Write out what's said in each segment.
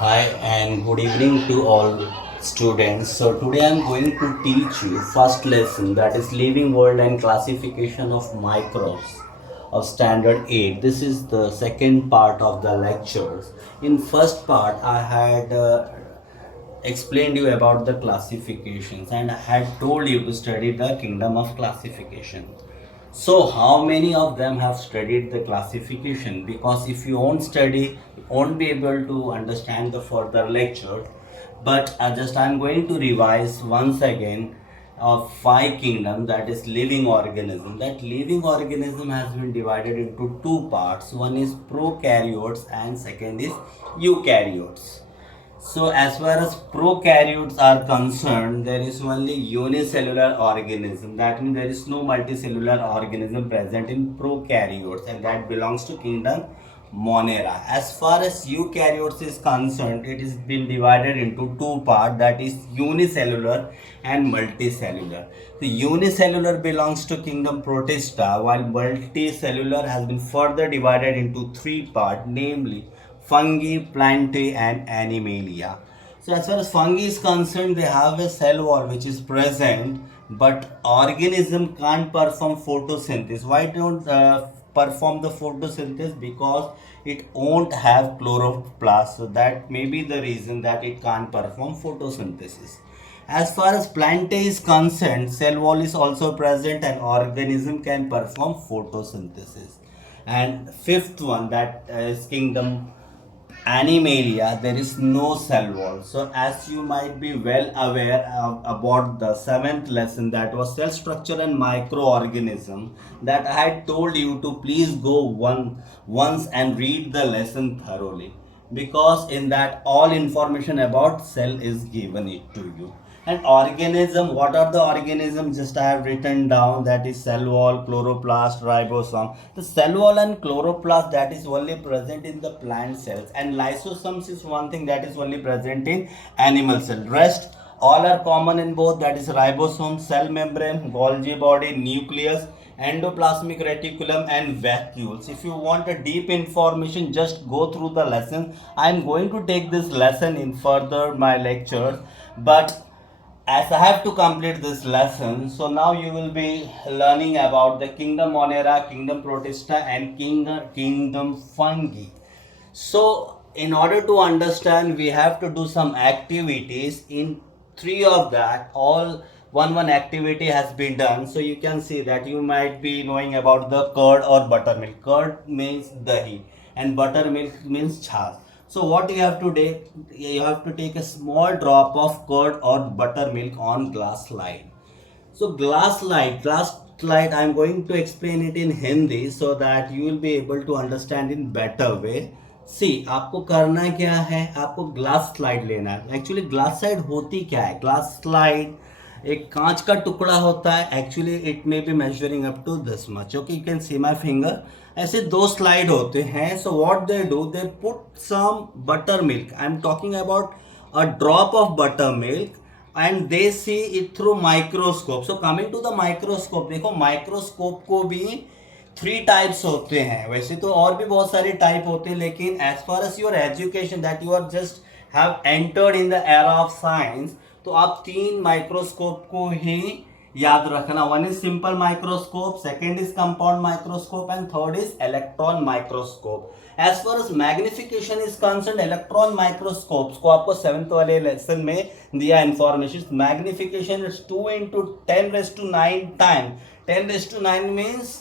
Hi and good evening to all students. So today I'm going to teach you first lesson, that is living world and classification of microbes of standard 8. This is the second part of the lectures. In first part I had explained you about the classifications and I had told you to study the kingdom of classification. So, how many of them have studied the classification? Because if you won't study, you won't be able to understand the further lecture. But I'm going to revise once again of five kingdoms, that is living organism. That living organism has been divided into two parts. One is prokaryotes and second is eukaryotes. So, as far as prokaryotes are concerned, there is only unicellular organism. That means there is no multicellular organism present in prokaryotes, and that belongs to kingdom Monera. As far as eukaryotes is concerned, it is been divided into two parts, that is unicellular and multicellular. The unicellular belongs to kingdom Protista, while multicellular has been further divided into three parts, namely fungi, plantae, and animalia. So, as far as fungi is concerned, they have a cell wall which is present, but organism can't perform photosynthesis. Why don't perform the photosynthesis? Because it won't have chloroplast. So that may be the reason that it can't perform photosynthesis. As far as plantae is concerned, cell wall is also present and organism can perform photosynthesis. And fifth one, that is kingdom Animalia, there is no cell wall. So, as you might be well aware about the seventh lesson, that was cell structure and microorganism, that I had told you to please go once and read the lesson thoroughly, because in that all information about cell is given it to you. And organism, what are the organisms? Just I have written down, that is cell wall, chloroplast, ribosome. The cell wall and chloroplast, that is only present in the plant cells, and lysosomes is one thing that is only present in animal cell. Rest all are common in both, that is ribosome, cell membrane, Golgi body, nucleus, endoplasmic reticulum, and vacuoles. If you want a deep information, just go through the lesson. I am going to take this lesson in further my lectures, but as I have to complete this lesson, so now you will be learning about the kingdom Monera, kingdom Protista, and kingdom Fungi. So, in order to understand, we have to do some activities. In three of that, all one activity has been done. So you can see that you might be knowing about the curd or buttermilk. Curd means dahi, and buttermilk means chas. So what you have to do, you have to take a small drop of curd or buttermilk on glass slide. So glass slide, I'm going to explain it in Hindi so that you will be able to understand in better way. See, आपको करना क्या है, आपको glass slide लेना है. Actually glass slide होती क्या है? ग्लास स्लाइड एक कांच का टुकड़ा होता है. Actually it may be measuring up to this much. Okay, you can see my finger. ऐसे दो स्लाइड होते हैं. So what they do, they put some butter milk. I am talking about a drop of buttermilk, and they see it through microscope. So coming to the microscope, देखो microscope को भी three types होते हैं. वैसे तो और भी बहुत सारे टाइप होते हैं, लेकिन as far as your education that you are just have entered in the era of science, तो आप तीन माइक्रोस्कोप को ही याद रखना. One is simple microscope, second is compound microscope, and third is electron microscope. As far as magnification is concern, electron microscopes को आपको seventh वाले लेसन में दिया information. Magnification is 2 into 10⁻⁹ time. 10⁻⁹ means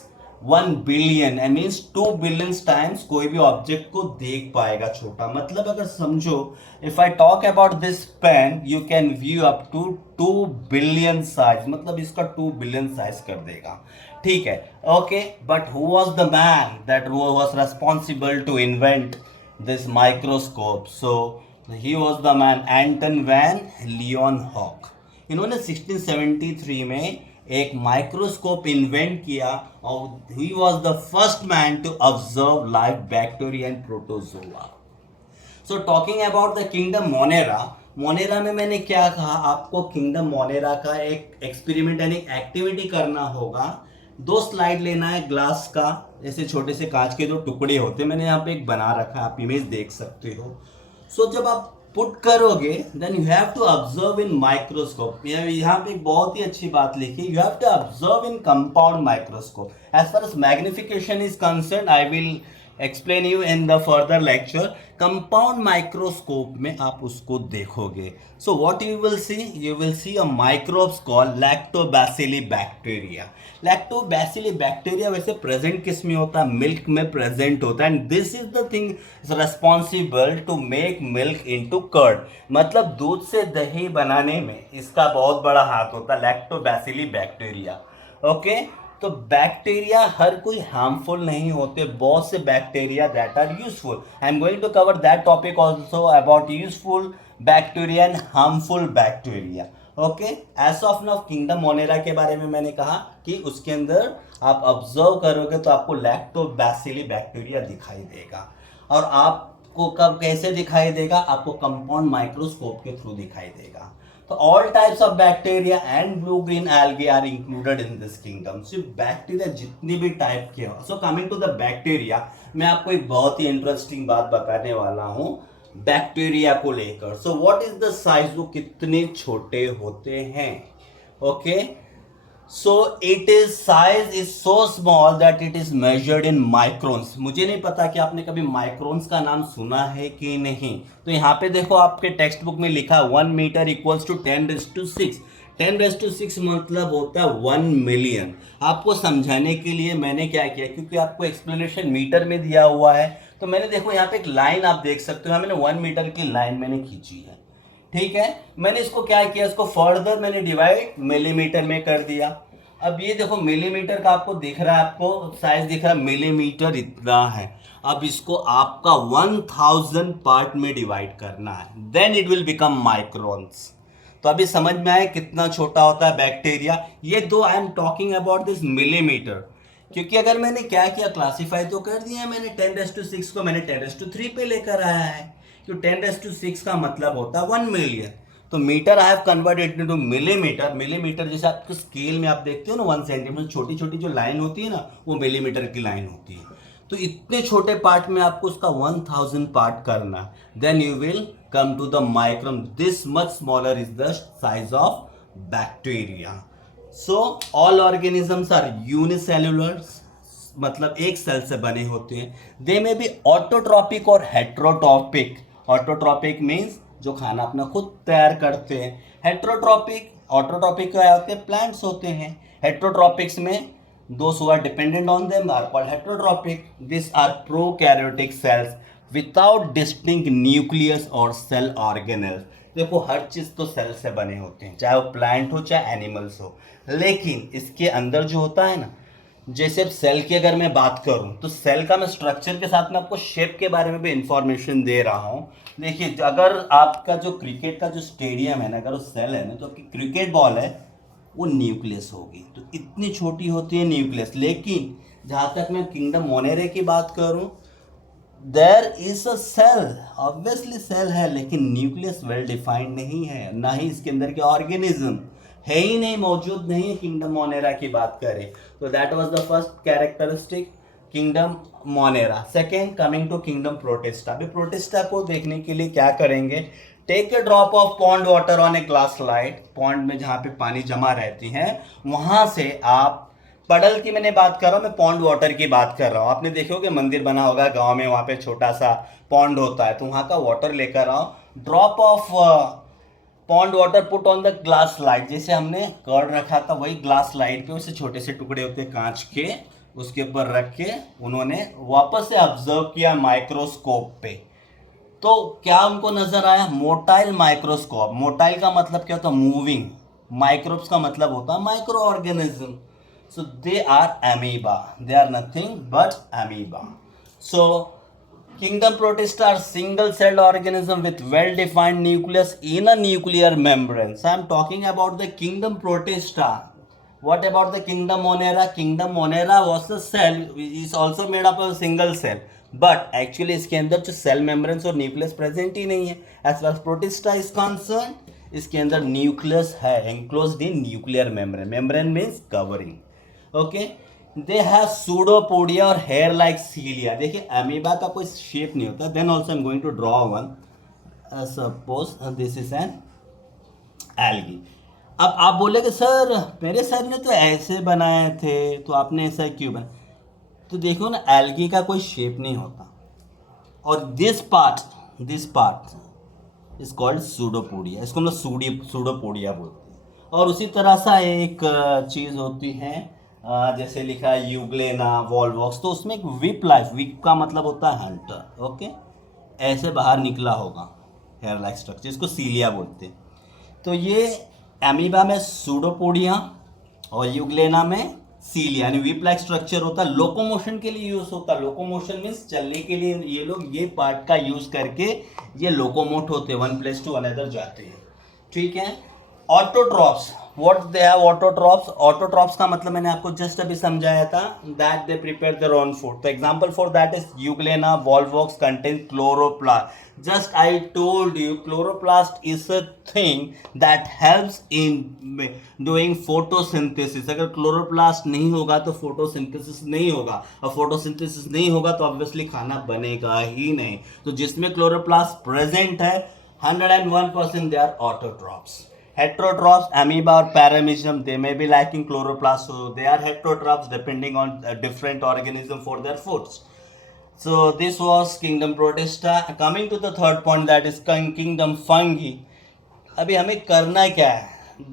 1 billion, and means 2 billion times कोई भी object को देख पाएगा छोटा. मतलब अगर समझो, if I talk about this pen, you can view up to 2 billion size. मतलब इसका 2 बिलियन साइज कर देगा. ठीक है, okay. But who was the man that was responsible to invent this microscope? So he was the man Anton van Leeuwenhoek. इन्होंने 1673 में एक microscope invent किया, और he was the first man to observe live bacteria and protozoa. So talking about the kingdom Monera, Monera में मैंने क्या कहा आपको? किंगडम मोनेरा का एक एक्सपेरिमेंट यानी एक्टिविटी करना होगा. दो स्लाइड लेना है ग्लास का, ऐसे छोटे से कांच के दो टुकड़े होते हैं. मैंने यहाँ पे एक बना रखा है, आप इमेज देख सकते हो. सो जब आप पुट करोगे then you have to observe in microscope. यहाँ पे एक बहुत ही अच्छी बात लिखी, you have to observe in compound microscope. As far as magnification is concern I will explain you in the further lecture. Compound microscope में आप उसको देखोगे, so what you will see a microbes called lactobacilli bacteria. Lactobacilli bacteria वैसे present किस में होता है, milk में प्रेजेंट होता है, and this is the thing responsible to make milk into curd. मतलब दूध से दही बनाने में इसका बहुत बड़ा हाथ होता है, लैक्टोबैसिली बैक्टीरिया। ओके, तो बैक्टीरिया हर कोई हार्मफुल नहीं होते, बहुत से bacteria that are useful. I am going to cover that topic also about useful bacteria and harmful bacteria. Okay, as of now kingdom Monera के बारे में मैंने कहा कि उसके अंदर आप ऑब्जर्व करोगे तो आपको लैक्टोबैसिली बैक्टीरिया दिखाई देगा। और आपको कब कैसे दिखाई देगा, आपको कंपाउंड माइक्रोस्कोप के थ्रू दिखाई देगा। तो all types of bacteria and blue green algae are included in this kingdom. So bacteria जितनी भी टाइप के हो। So coming to the bacteria, मैं आपको एक बहुत ही इंटरेस्टिंग बात बताने वाला हूँ बैक्टीरिया को लेकर। So what is the size, वो कितने छोटे होते हैं। Okay, so it is size is so small that it is measured in microns. मुझे नहीं पता कि आपने कभी माइक्रोन्स का नाम सुना है कि नहीं। तो यहाँ पे देखो आपके टेक्स्ट बुक में लिखा 1 मीटर इक्वल्स टू 10⁶। 10⁶ मतलब होता है 1 मिलियन। आपको समझाने के लिए मैंने क्या किया, क्योंकि आपको एक्सप्लेनेशन मीटर में दिया हुआ है, तो मैंने देखो यहाँ पे एक लाइन आप देख सकते हो, मैंने 1 मीटर की लाइन मैंने खींची है। ठीक है, मैंने इसको क्या किया, इसको फर्दर मैंने डिवाइड मिलीमीटर में कर दिया। अब ये देखो मिलीमीटर का आपको दिख रहा है, आपको साइज दिख रहा है, मिलीमीटर इतना है। अब इसको आपका 1000 पार्ट में डिवाइड करना है, then it will become microns. तो अभी समझ में आए कितना छोटा होता है बैक्टीरिया। ये दो आई am talking about this millimetre, क्योंकि अगर मैंने क्या किया, क्लासीफाई तो कर दिया मैंने 10⁶ को मैंने 10⁻³ पे लेकर आया है, क्योंकि 10⁶ का मतलब होता है 1 मिलियन। तो metre I have converted into millimetre. Millimetre जैसे आपको स्केल में आप देखते हो ना 1 सेंटीमीटर, छोटी छोटी जो लाइन होती है ना, वो मिलीमीटर की लाइन होती है। तो इतने छोटे पार्ट में आपको उसका 1000 पार्ट करना, then you will come to the micron. This much smaller is the size of bacteria. So all organisms are unicellular, मतलब एक सेल से बने होते हैं। दे में बी ऑटोट्रॉपिक और हेट्रोट्रॉपिक। ऑटोट्रॉपिक मीन्स जो खाना अपना खुद तैयार करते हैं। हेट्रोट्रॉपिक, ऑटोट्रॉपिक क्या होते हैं, प्लांट्स होते हैं। हेट्रोट्रॉपिक्स में those who are dependent on them are called heterotropic. These are prokaryotic cells without distinct nucleus or cell organelles. देखो हर चीज़ तो सेल से बने होते हैं, चाहे वो प्लांट हो चाहे एनिमल्स हो, लेकिन इसके अंदर जो होता है ना, जैसे अब सेल की अगर मैं बात करूं तो सेल का मैं स्ट्रक्चर के साथ में आपको शेप के बारे में भी इंफॉर्मेशन दे रहा हूं। देखिए अगर आपका जो क्रिकेट का जो स्टेडियम है ना, अगर वो सेल है ना, तो आपकी क्रिकेट बॉल है वो न्यूक्लियस होगी, तो इतनी छोटी होती है न्यूक्लियस। लेकिन जहाँ तक मैं किंगडम मोनेरे की बात करूँ, there is a cell, obviously cell है, लेकिन न्यूक्लियस वेल डिफाइंड नहीं है, ना ही इसके अंदर के ऑर्गेनिज्म है ही नहीं, मौजूद नहीं है किंगडम मोनेरा की बात करें तो। That was the first characteristic kingdom Monera. Second, coming to kingdom Protista. अभी प्रोटिस्टा को देखने के लिए क्या करेंगे, take a drop of pond water on a glass slide. Pond में जहाँ पे पानी जमा रहती है वहाँ से आप, पडल की मैंने बात कर रहा हूँ, मैं पॉन्ड वाटर की बात कर रहा हूँ। आपने देखोगे मंदिर बना होगा गांव में, वहाँ पे छोटा सा पॉन्ड होता है, तो वहाँ का वाटर लेकर आओ। Drop of pond water put on the glass slide. जैसे हमने कर्ड रखा था वही ग्लास स्लाइड पे उसे छोटे से टुकड़े होते हैं कांच के, उसके ऊपर रख के उन्होंने वापस से ऑब्जर्व किया माइक्रोस्कोप पे। तो क्या उनको नजर आया, मोटाइल माइक्रोस्कोप। मोटाइल का मतलब क्या होता है, मूविंग। माइक्रोब्स का मतलब होता है microorganism. So they are amoeba, they are nothing but amoeba. So kingdom Protista are single celled organism with well defined nucleus in a nuclear membrane. So I am talking about the kingdom protista. What about the kingdom monera? Kingdom monera was a cell, is also made up of a single cell, but actually इसके अंदर जो cell membranes और nucleus present ही नहीं है। As far protista is concerned, इसके अंदर nucleus है, enclosed in nuclear membrane. Membrane means covering. Okay, they have pseudopodia और हेयर लाइक सीलिया। देखिए अमीबा का कोई शेप नहीं होता। Then also I am going to draw one. Suppose this is an algae. अब आप बोले कि सर मेरे सर ने तो ऐसे बनाए थे, तो आपने ऐसा क्यों बनाया? तो देखो ना, एल्गी का कोई शेप नहीं होता, और this part is called pseudopodia, इसको हम लोग सूडोपोडिया बोलते हैं। और उसी तरह सा एक चीज़ होती है, जैसे लिखा है यूग्लेना वॉल्वॉक्स, तो उसमें एक विप का मतलब होता है हंटर, ओके, ऐसे बाहर निकला होगा हेयर लाइक स्ट्रक्चर, इसको सीलिया बोलते हैं। तो ये एमीबा में सूडोपोडिया और यूग्लेना में सीलिया, यानी विप लाइक स्ट्रक्चर होता है, लोकोमोशन के लिए यूज होता है। लोकोमोशन मीन्स चलने के लिए ये लोग ये पार्ट का यूज करके ये लोकोमोट होते हैं, वन प्लेस टू अनदर जाते हैं, ठीक है। Autotrophs, what they have autotrophs? Autotrophs का मतलब मैंने आपको जस्ट अभी समझाया था, that they prepare their own food. तो example for that is euglena volvox contain chloroplast. Just I told you chloroplast is a thing that helps in doing photosynthesis. अगर chloroplast नहीं होगा तो फोटोसिंथेसिस नहीं होगा, और फोटोसिंथेसिस नहीं होगा तो ऑब्वियसली खाना बनेगा ही नहीं। तो जिसमें क्लोरोप्लास्ट प्रेजेंट है 101% they are autotrophs. Heterotrophs, amoeba or paramecium, they may be lacking chloroplast, so they are heterotrophs depending on different organism for their foods. So this was kingdom Protista. Coming to the third point, that is kingdom fungi. अभी हमें करना क्या है?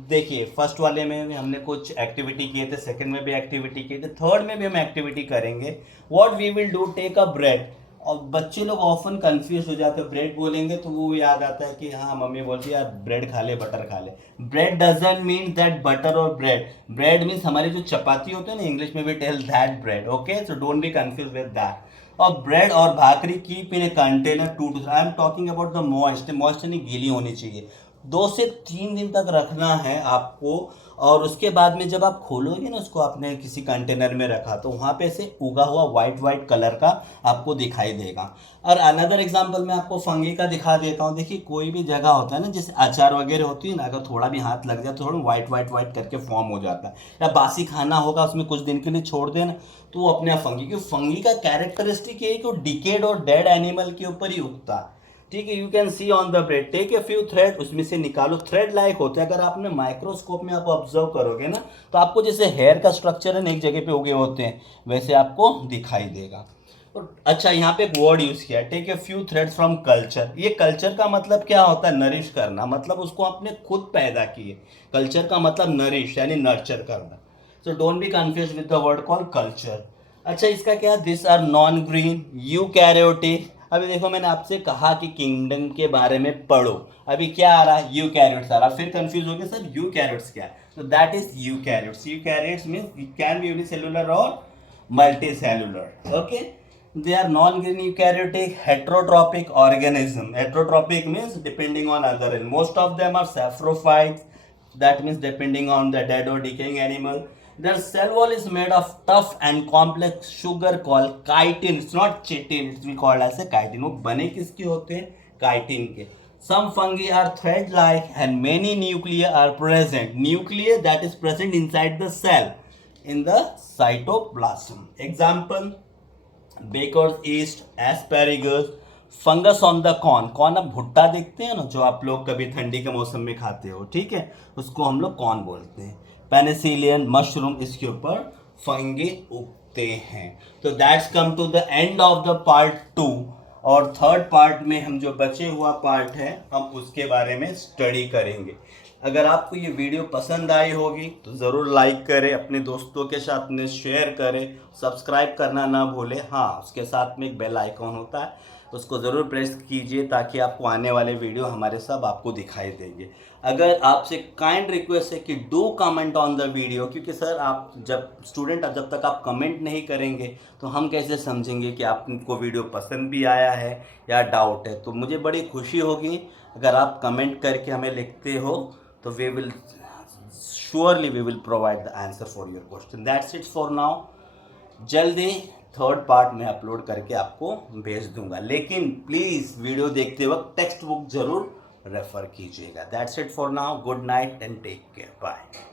देखिए, first वाले में भी हमने कुछ एक्टिविटी किए थे, सेकंड में भी एक्टिविटी किए थे, थर्ड में भी हम एक्टिविटी करेंगे। What we will do, take a bread. और बच्चे लोग ऑफन कंफ्यूज हो जाते हैं, ब्रेड बोलेंगे तो वो याद आता है कि हाँ मम्मी बोलती है यार ब्रेड खा ले, बटर खा ले। Bread doesn't mean that butter और ब्रेड, ब्रेड मीन्स हमारी जो चपाती होते हैं ना, इंग्लिश में भी tell that bread, okay, so don't be confuse with that. और ब्रेड और bhakri keep in a container 2 to 3, I am talking about the moist यानी गीली होनी चाहिए, 2 से 3 दिन तक रखना है आपको। और उसके बाद में जब आप खोलोगे ना उसको, आपने किसी कंटेनर में रखा तो वहाँ पे से उगा हुआ वाइट कलर का आपको दिखाई देगा। और अनदर एग्जांपल मैं आपको फंगी का दिखा देता हूँ। देखिए, कोई भी जगह होता है ना, जैसे अचार वगैरह होती है ना, अगर थोड़ा भी हाथ लग जाए तो थोड़ा वाइट करके फॉर्म हो जाता है, या बासी खाना होगा उसमें कुछ दिन के लिए छोड़ देना तो वो अपने आप फंगी, क्योंकि फंगी का कैरेक्टरिस्टिक ये है कि वो डिकेड और डेड एनिमल के ऊपर ही उगता है, ठीक है। You can see on the bread, take a few thread, उसमें से निकालो, थ्रेड लाइक होते हैं। अगर आपने माइक्रोस्कोप में आप ऑब्जर्व करोगे ना, तो आपको जैसे हेयर का स्ट्रक्चर है ना, एक जगह पे उगे होते हैं, वैसे आपको दिखाई देगा। अच्छा, यहाँ पे एक वर्ड यूज किया, take a few threads from culture. ये कल्चर का मतलब क्या होता है? नरिश करना, मतलब उसको आपने खुद पैदा किए। कल्चर का मतलब नरिश यानी नर्चर करना। So don't be confuse with the word called culture. अच्छा, इसका क्या, this are non green eukaryotic. अभी देखो, मैंने आपसे कहा कि किंगडम के बारे में पढ़ो, अभी क्या आ रहा है? यूकैरियोट्स आ रहा है। फिर कंफ्यूज हो गए सर यूकैरियोट्स क्या है? तो that is eukaryotes. Eukaryotes means it can be unicellular और multicellular, okay. They are non-green eukaryotic heterotrophic organism. Heterotrophic means depending on other, and most of them are saprophytes. That means depending on the dead or decaying animal. Their cell wall is made of tough and complex sugar called chitin. It's not chitin. It's called as a chitin. वो बने किसके होते हैं? chitin के. Some fungi are thread-like and many nuclei are present. Nuclei that is present inside the cell in the cytoplasm. Example: baker's yeast, aspergillus, fungus on the corn. Corn, आप भुट्टा देखते हैं ना, जो आप लोग कभी ठंडी के मौसम में खाते हो, ठीक है, उसको हम लोग कॉर्न बोलते हैं। पेनिसिलियन, मशरूम, इसके ऊपर फंगे उगते हैं। तो that's come to the end of the part 2। और थर्ड पार्ट में हम जो बचे हुआ पार्ट है, हम उसके बारे में स्टडी करेंगे। अगर आपको ये वीडियो पसंद आई होगी तो ज़रूर लाइक करें, अपने दोस्तों के साथ में शेयर करें, सब्सक्राइब करना ना भूलें। हाँ, उसके साथ में एक बेल आइकॉन होता है, उसको ज़रूर प्रेस कीजिए ताकि आपको आने वाले वीडियो हमारे सब आपको दिखाई देंगे। अगर आपसे काइंड रिक्वेस्ट है कि do comment on the video, क्योंकि सर आप जब तक आप कमेंट नहीं करेंगे तो हम कैसे समझेंगे कि आपको वीडियो पसंद भी आया है या डाउट है। तो मुझे बड़ी खुशी होगी अगर आप कमेंट करके हमें लिखते हो, तो we will provide the answer for your question. That's it for now. जल्दी थर्ड पार्ट में अपलोड करके आपको भेज दूंगा, लेकिन प्लीज़ वीडियो देखते वक्त टेक्स्ट बुक जरूर रेफर कीजिएगा। That's it for now. Good night and take care. Bye.